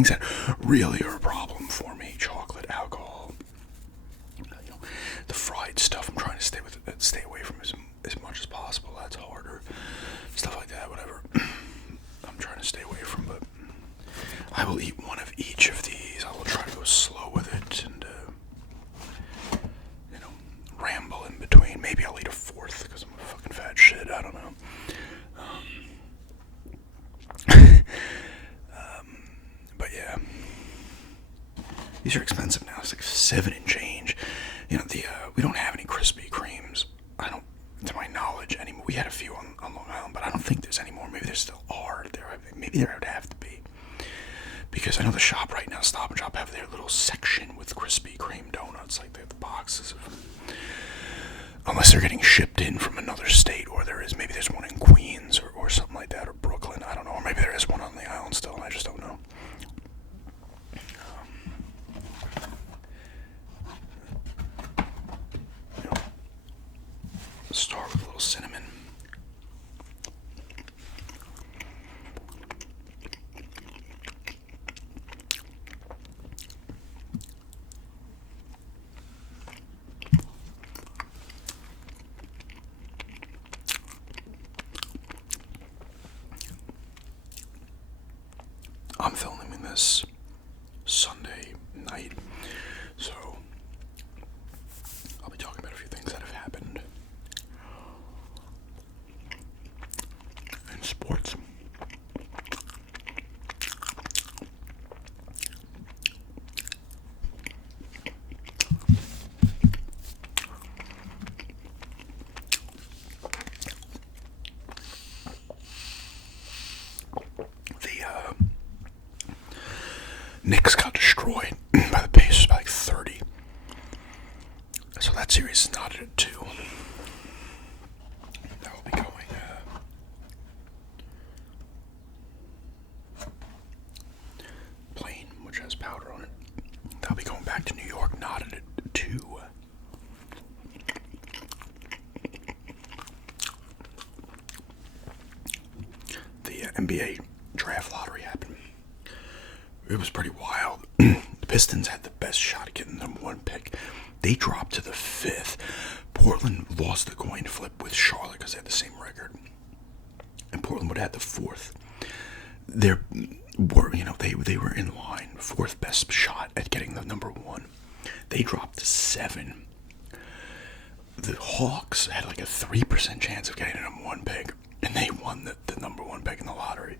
things that really are a problem for me: chocolate, alcohol, the fried stuff. I'm trying to stay away from as much as possible. That's harder. Stuff like that, whatever. I'm trying to stay away from, but I will eat one of each of these. I will try to go slow with it and ramble in between. Maybe I'll eat a fourth because I'm a fucking fat shit. I don't know. But yeah, these are expensive now. It's like $7 and change. We don't have any Krispy Kremes. I don't, to my knowledge, anymore. We had a few on Long Island, but I don't think there's any more. Maybe there still are. Maybe there would have to be, because I know the shop right now, Stop and Shop, have their little section with Krispy Kreme donuts. Like they have the boxes of them. Unless they're getting shipped in from another state, or maybe there's one in Queens or something like that, or Brooklyn. I don't know. Or maybe there is one on the island still, and I just don't know. Start with a little cinnamon. I'm filming this Sunday night, so I'll be talking about a few things that have happened in sports. Knicks got destroyed by the Pacers by like 30. So that series is knotted at 2. That will be going plain, which has powder on it. That'll be going back to New York, knotted at 2. The NBA draft lottery happened. It was pretty wild. The Pistons had the best shot at getting the number 1 pick. They dropped to the 5th. Portland lost the coin flip with Charlotte because they had the same record. And Portland would have had the 4th. They were in line. 4th best shot at getting the number 1. They dropped to 7. The Hawks had like a 3% chance of getting the number 1 pick. And they won the number 1 pick in the lottery.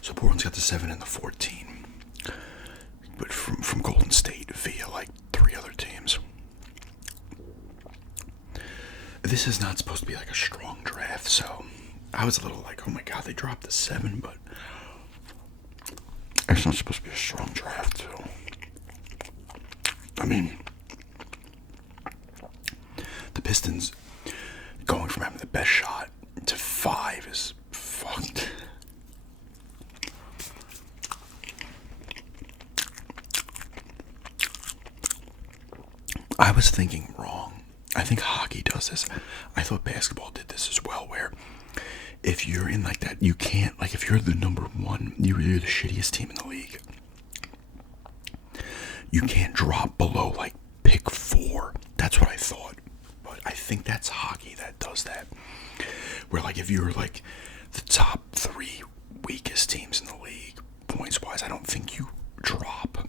So Portland's got the 7 and the 14, but from Golden State via like 3 other teams. This is not supposed to be like a strong draft, so I was a little like, oh my god, they dropped the 7, but it's not supposed to be a strong draft, so I mean, the Pistons going from having the best shot to 5 is fucked. I was thinking wrong. I think hockey does this. I thought basketball did this as well, where if you're in like that, you can't, like if you're the number 1, you're the shittiest team in the league, you can't drop below like pick 4. That's what I thought. But I think that's hockey that does that. Where like if you're like the top 3 weakest teams in the league, points wise, I don't think you drop.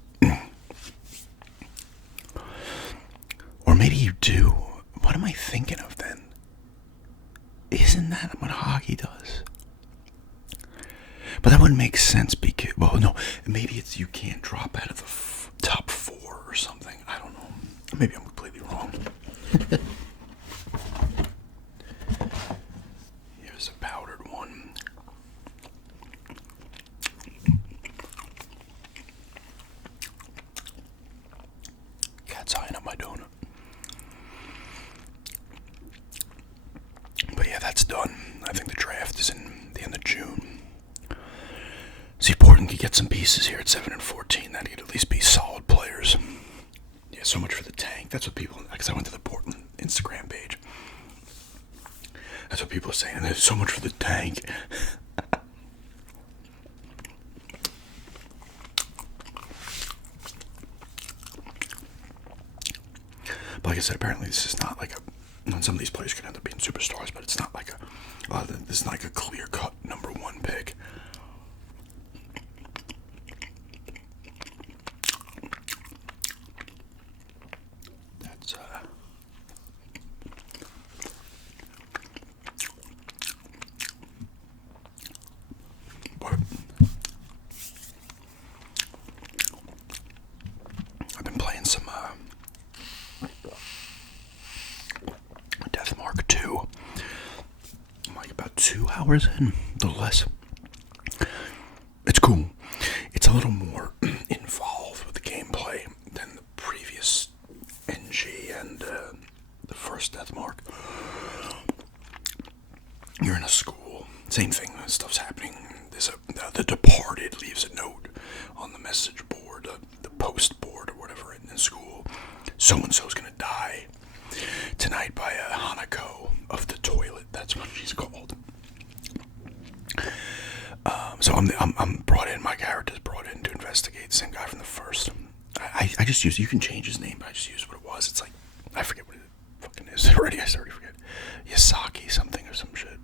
Or maybe you do. What am I thinking of then? Isn't that what hockey does? But that wouldn't make sense because, well, no, maybe it's you can't drop out of the top 4 or something. I don't know. Maybe I'm completely wrong. Here's a powdered one. Cat's eyeing up my donut. But yeah, that's done. I think the draft is in the end of June. See, Portland could get some pieces here at 7 and 14. That could at least be solid players. Yeah, so much for the tank. That's what people, because I went to the Portland insane. And there's so much for the tank. But like I said, apparently this is not like a. Some of these players could end up being superstars, but it's not like this is not like a clear-cut number one pick. That's but I've been playing some Deathmark 2. I'm like about 2 hours in, a little less. It's cool. It's a little more involved with the gameplay than the previous NG and the first Deathmark. You're in a school. Same thing. Stuff's happening. The Departed leaves a note on the message board, the post board or whatever in school. So-and-so's gonna die tonight by a Hanako of the toilet. That's what she's called. So I'm brought in. My character's brought in to investigate. The same guy from the first. I just use. You can change his name, but I just use what it was. It's like I forget what it fucking is already. I already forget. Yasaki something or some shit.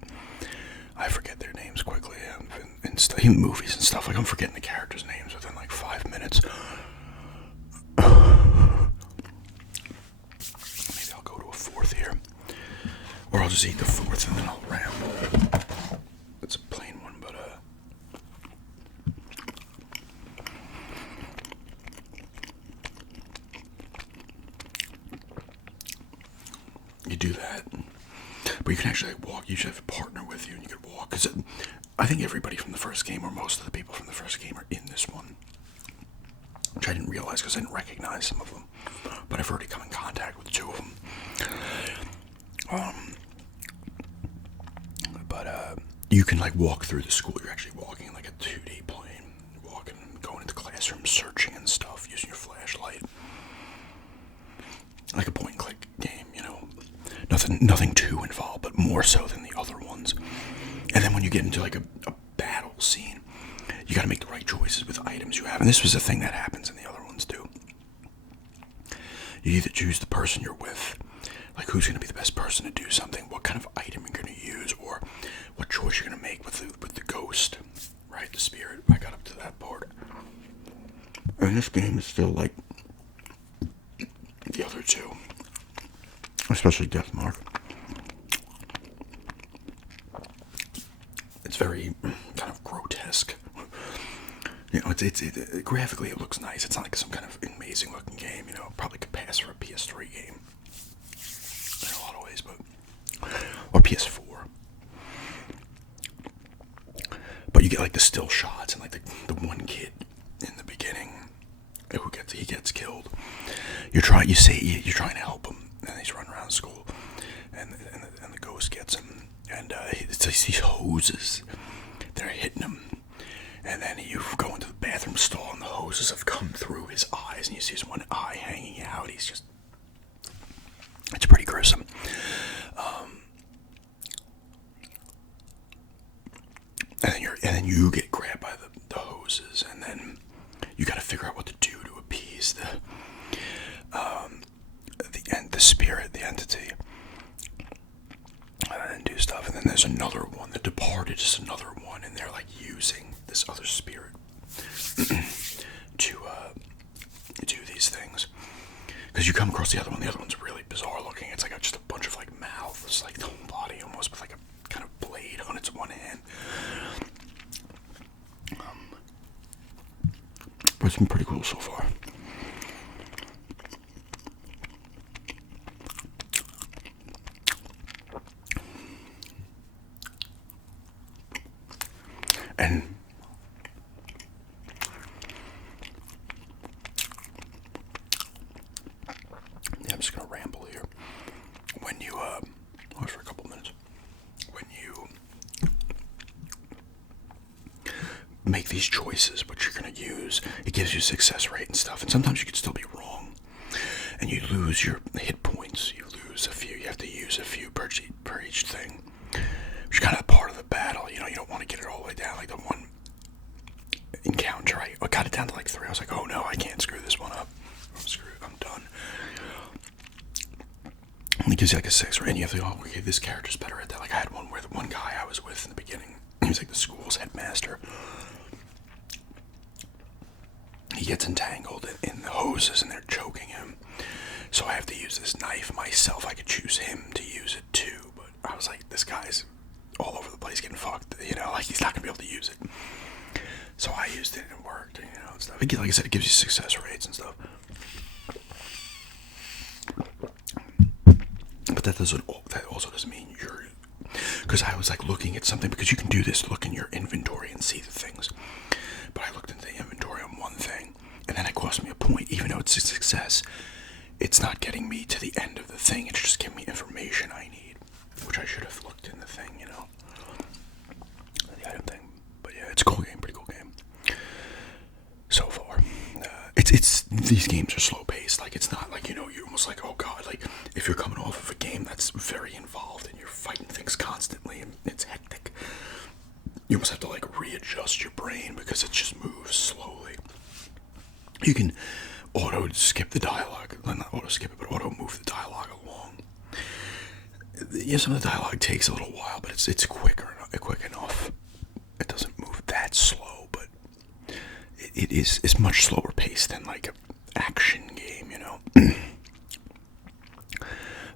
I forget their names quickly. In movies and stuff. Like I'm forgetting the characters' names within like 5 minutes. Maybe I'll go to a fourth here. Or I'll just eat the fourth and then I'll ramble. It's a plain one, but you do that. But you can actually walk. You should have a partner with you and you could walk. Because I think everybody from the first game, or most of the people from the first game, are in this one. Which I didn't realize because I didn't recognize some of them. But I've already come in contact with 2 of them. You can like walk through the school. You're actually walking in like a 2D plane. Walking, going into classrooms, searching and stuff, using your flashlight. Like a point and click game, you know. Nothing too involved, but more so than the other ones. And then when you get into like a battle scene, you gotta make the right choices with items you have. And this was a thing that happens in the other ones too. You either choose the person you're with, like who's going to be the best person to do something, what kind of item you're going to use, or what choice you're going to make with the ghost, right? The spirit. I got up to that part. And this game is still like the other 2, especially Deathmark. It's very kind of grotesque. You know, it's graphically it looks nice. It's not like some kind of amazing looking game. You know, probably could pass for a PS3 game in a lot of ways, but or PS4. But you get like the still shots and like the one kid in the beginning who gets killed. You're trying to help him, and he's running around school, and the ghost gets him, and it's like these hoses. They're hitting him. And then you go into the bathroom stall and the hoses have come through his eyes and you see his one eye hanging out. It's pretty gruesome. And then you get grabbed by the hoses, and then you got to figure out what to do to appease the spirit, the entity, and do stuff. And then there's another one. The Departed is another one, and they're like using this other spirit to do these things. Because you come across the other one. The other one's really bizarre looking. It's like just a bunch of like mouths, like the whole body almost with like a kind of blade on its one hand. But it's been pretty cool so far. And yeah, I'm just gonna ramble here. When you for a couple minutes, when you make these choices, what you're gonna use, it gives you success rate and stuff. And sometimes you could still be wrong, and you lose your hit points. You lose a few. You have to use a few per each thing. which is kind of part of the battle. You know, you don't want to get it all the way down. Like the one encounter, I got it down to like 3. I was like, oh no, I can't screw this one up. I'm screwed. I'm done. And it gives you like a 6, right? And you have to go, oh, okay, this character's better at that. Like I had one where the one guy I was with in the beginning, he was like the school's headmaster. He gets entangled in the hoses and they're choking him. So I have to use this knife myself. I could choose him to use it too, but I was like, this guy's all over the place getting fucked. You know, like he's not gonna be able to use it. So I used it and it worked. You know, and stuff. Like I said, it gives you success rates and stuff. But that also doesn't mean you're. Because I was like looking at something, because you can do this, look in your inventory and see the things. But I looked into the inventory on one thing, and then it cost me a point, even though it's a success. It's not getting me to the end of the thing. It's just giving me information I need, which I should have looked in the thing, you know, the item thing. But yeah, it's a cool game, pretty cool game. So far, it's these games are slow paced. Like it's not like, you know, you're almost like, oh god, like if you're coming off of a game that's very involved and you're fighting things constantly and it's hectic, you almost have to like readjust your brain because it just moves slowly. You can auto skip the dialogue, not auto skip it, but auto move the dialogue along. Yeah, some of the dialogue takes a little while, but it's quick enough. It doesn't move that slow, but it's much slower paced than like an action game, you know.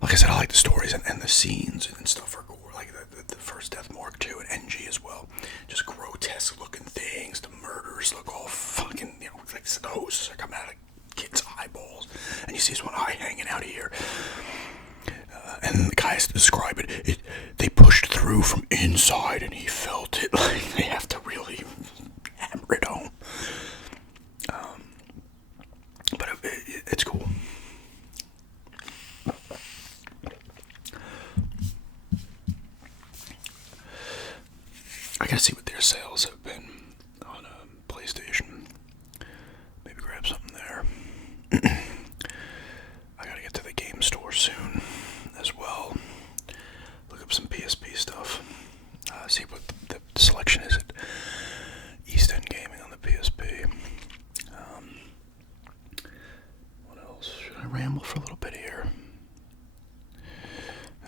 Like I said, I like the stories and the scenes and stuff are cool. Like the first Death Mark 2 and NG as well. Just grotesque looking things. The murders look all fucking, you know, like the hoses are coming out of kids' eyeballs. And you see this one eye hanging out of here. And the guy has to describe it. They pushed through from inside and he felt it. Like they have to really hammer it home. But it's cool. I gotta see what their sales have been on PlayStation. Maybe grab something there. I gotta get to the game store soon as well. Look up some PSP stuff. See what the selection is at East End Gaming on the PSP. What else? Should I ramble for a little bit here?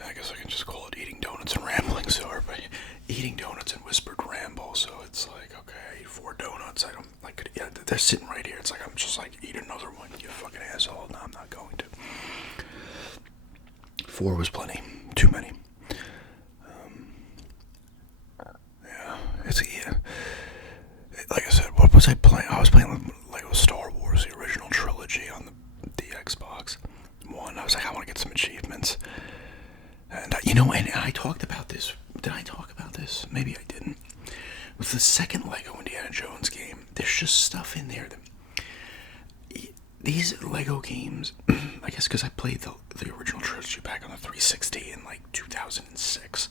I guess I can just call it eating donuts and rambling. So everybody eating donuts and whispered ramble. So it's like, okay, I eat 4 donuts. I don't like. Yeah, they're sitting right here. It's like I'm just like, eat another one, you fucking asshole. No, I'm not going to. 4 was plenty. Too many. Yeah. Like I said, what was I playing? I was playing Lego Star Wars, the original trilogy on the Xbox One. I was like, I want to get some achievements. And you know, and I talked about this. Did I talk about this? Maybe I didn't. With the second Lego Indiana Jones game, there's just stuff in there that these Lego games, I guess because I played the original trilogy back on the 360 in like 2006.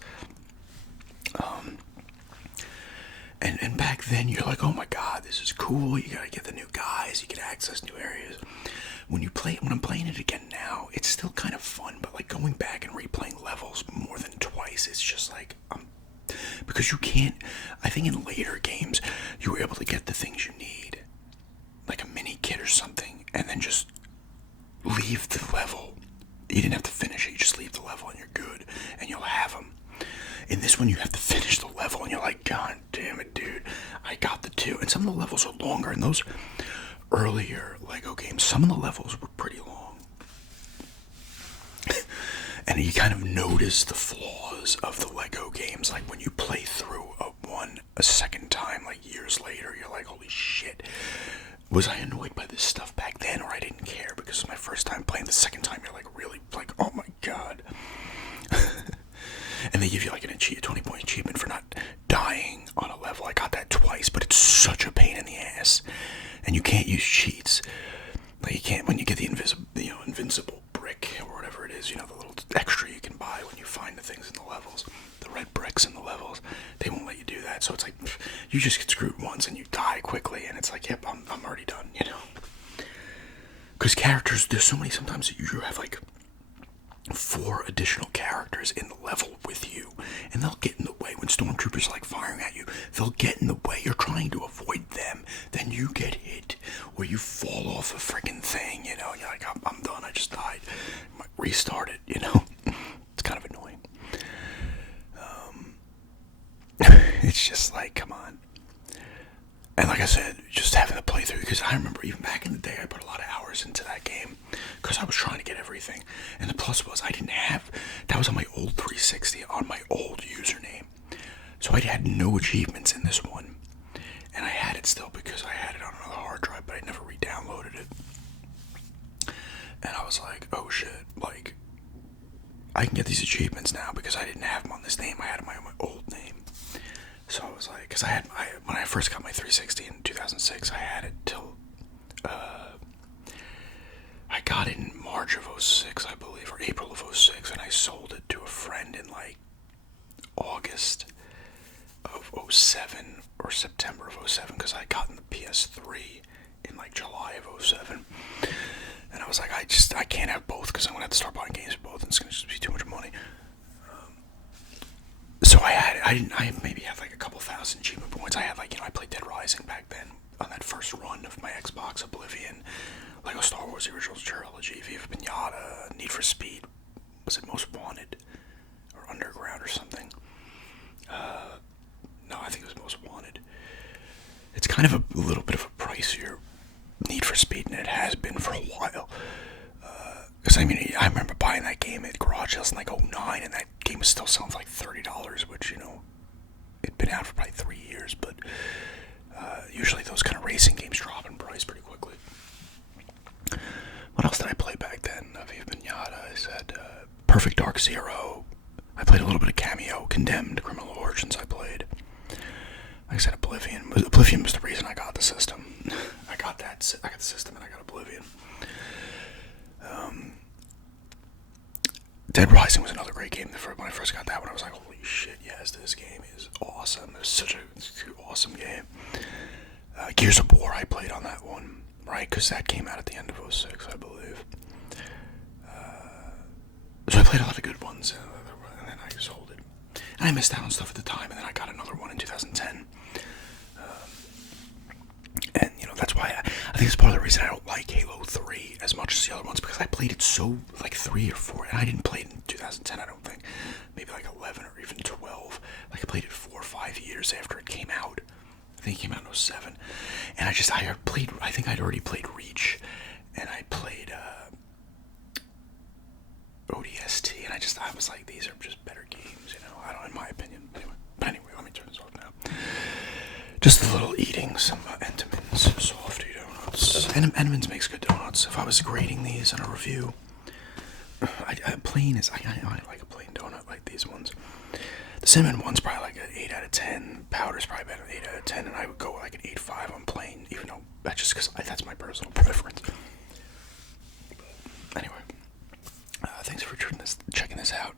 And back then you're like, oh my god, this is cool. You gotta get the new guys. You can access new areas. When I'm playing it again now, it's still kind of fun. But like going back and replaying levels more than twice, it's just like because you can't. I think in later games you were able to get the things you need, like a mini kit or something, and then just leave the level. You didn't have to finish it. You just leave the level and you're good, and you'll have them. In this one, you have to finish the level, and you're like, God damn it, dude. I got the 2. And some of the levels are longer. In those earlier Lego games, some of the levels were pretty long. And you kind of notice the flaws of the Lego games. Like when you play through a second time, like years later, you're like, holy shit. Was I annoyed by this stuff back then, or I didn't care because it's my first time playing? The second time, you're like, really, like, oh my god. And they give you like a 20-point achievement for not dying on a level. I got that twice, but it's such a pain in the ass. And you can't use cheats. Like you can't when you get the invincible brick or whatever it is. You know, the little extra you can buy when you find the things in the levels, the red bricks in the levels. They won't let you do that. So it's like you just get screwed once and you die quickly. And it's like, yep, I'm already done. You know, because characters, there's so many. Sometimes you have like 4 additional characters in the level with you, and they'll get in the way when stormtroopers are like firing at you. They'll get in the way. You're trying to avoid them, then you get hit, or you fall off a freaking thing. You know, and you're like, I'm done. I just died. Restart it. You know, it's kind of annoying. It's just like, come on. And like I said, just having the playthrough, because I remember even back in the day, I put a lot of hours into that game because I was trying to get everything. And the plus was I didn't have, that was on my old 360, on my old username. So I had no achievements in this one. And I had it still because I had it on another hard drive, but I never re-downloaded it. And I was like, oh shit, like, I can get these achievements now because I didn't have them on this name. I had them on my old name. So I was like, because when I first got my 360 in 2006, I had it till, I got it in March of 06, I believe, or April of 06, and I sold it to a friend in like August of 07 or September of 07, because I got in the PS3 in like July of 07. And I was like, I can't have both because I'm going to have to start buying games for both, and it's going to just be too much money. So I maybe had like a couple thousand achievement points. I had like, I played Dead Rising back then on that first run of my Xbox, Oblivion, Lego Star Wars, the original trilogy, Viva Pinata, Need for Speed, was it Most Wanted, or Underground or something? No, I think it was Most Wanted. It's kind of a little bit of a pricier Need for Speed, and it has been for a while. Because, I remember buying that game at garage sales in like 09, and that game was still selling for like $30, which, it'd been out for probably 3 years, but usually those kind of racing games drop in price pretty quickly. What else did I play back then? Viva Pinata, I said, Perfect Dark Zero. I played a little bit of Cameo, Condemned, Criminal Origins I played. Like I said, Oblivion. Oblivion was the reason I got the system. I got the system and I got Oblivion. Dead Rising was another great game. When I first got that one, I was like, holy shit, yes, this game is awesome. It was such an awesome game. Gears of War I played on that one, right? Because that came out at the end of 06, I believe. So I played a lot of good ones, and then I sold it. And I missed out on stuff at the time, and then I got another one in 2010. And, that's why I think it's part of the reason I don't like Halo 3 as much as the other ones, because I played it so, like, 3 or 4, and I didn't play it in 2010, I don't think. Maybe, like, 11 or even 12. Like, I played it 4 or 5 years after it came out. I think it came out in 07. And I think I'd already played Reach, and I played, ODST, and I was like, these are just better games, in my opinion. But anyway, let me turn this off now. Just a little eating some Entenmann's softy donuts. Entenmann's makes good donuts. If I was grading these in a review, I like a plain donut like these ones. The cinnamon one's probably like an 8 out of 10. Powder's probably about an 8 out of 10, and I would go like an 8.5 on plain, even though that's just because that's my personal preference. But anyway, thanks for checking this out.